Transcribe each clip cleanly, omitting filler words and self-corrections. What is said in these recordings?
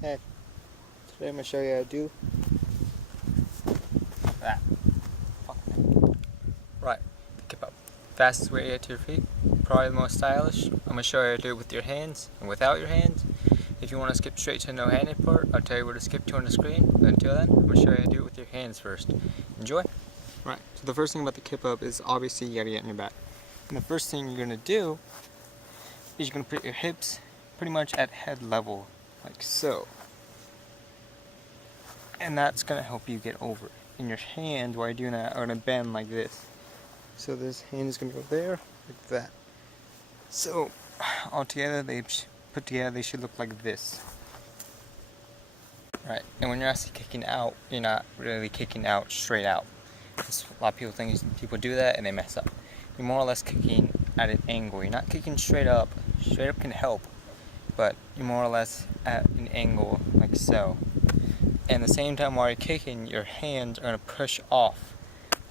Hey, today I'm going to show you how to do that. Right, Kip-Up. Fastest way to get to your feet, probably the most stylish. I'm going to show you how to do it with your hands and without your hands. If you want to skip straight to the no-handed part, I'll tell you where to skip to on the screen. But until then, I'm going to show you how to do it with your hands first. Enjoy! Right, so the first thing about the Kip-Up is obviously you got to get in your back. And the first thing you're going to do is you're going to put your hips pretty much at head level, like so. And that's going to help you get over. And your hands, while you're doing that, are going to bend like this. So this hand is going to go there, like that. So, all together, they should look like this. Right, and when you're actually kicking out, you're not really kicking out straight out. A lot of people think people do that and they mess up. You're more or less kicking at an angle. You're not kicking straight up. Straight up can help, but you're more or less at an angle like so. And at the same time while you're kicking, your hands are going to push off.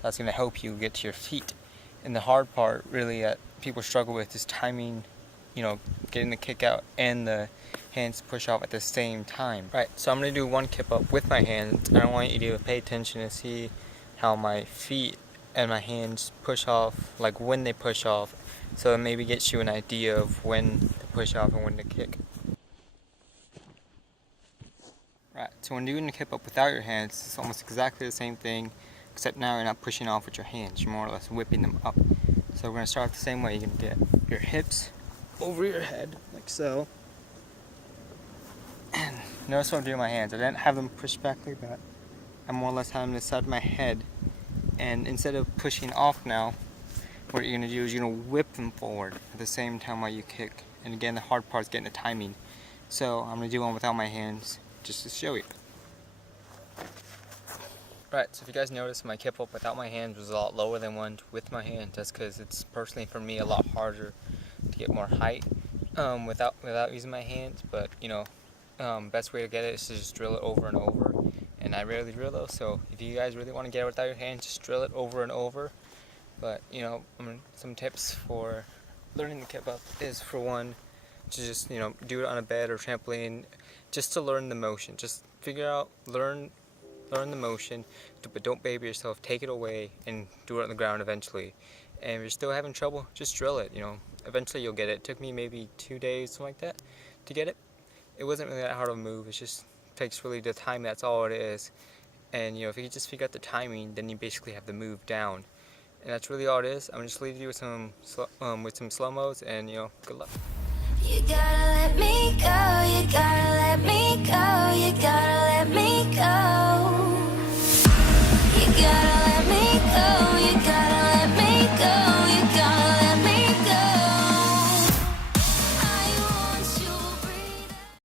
That's going to help you get to your feet. And the hard part really that people struggle with is timing, getting the kick out and the hands push off at the same time. Right, so I'm going to do one Kip-Up with my hands, and I want you to pay attention to see how my feet and my hands push off, like when they push off, so it maybe gets you an idea of when to push off and when to kick. Right, so when doing the Kip-Up without your hands, it's almost exactly the same thing, except now you're not pushing off with your hands, you're more or less whipping them up. So we're going to start the same way. You're going to get your hips over your head, like so. And notice what I'm doing with my hands. I didn't have them pushed back like that. I more or less have them to the side of my head. And instead of pushing off now, what you're going to do is you're going to whip them forward at the same time while you kick. And again, the hard part is getting the timing. So I'm going to do one without my hands just to show you. Right, so if you guys notice, my Kip-Up without my hands was a lot lower than one with my hands. That's because it's personally for me a lot harder to get more height without using my hands. But best way to get it is to just drill it over and over. And I rarely drill those, so if you guys really want to get it without your hands, just drill it over and over. But some tips for learning the Kip-Up is, for one, to just do it on a bed or trampoline, just to learn the motion. Just learn the motion, but don't baby yourself. Take it away and do it on the ground eventually. And if you're still having trouble, just drill it. Eventually you'll get it. It took me maybe 2 days, something like that, to get it. It wasn't really that hard of a move. It just takes really the time. That's all it is. And if you just figure out the timing, then you basically have the move down. And that's really all it is. I'm just leaving you with some slow-mos, and good luck. You gotta let me go, you gotta let me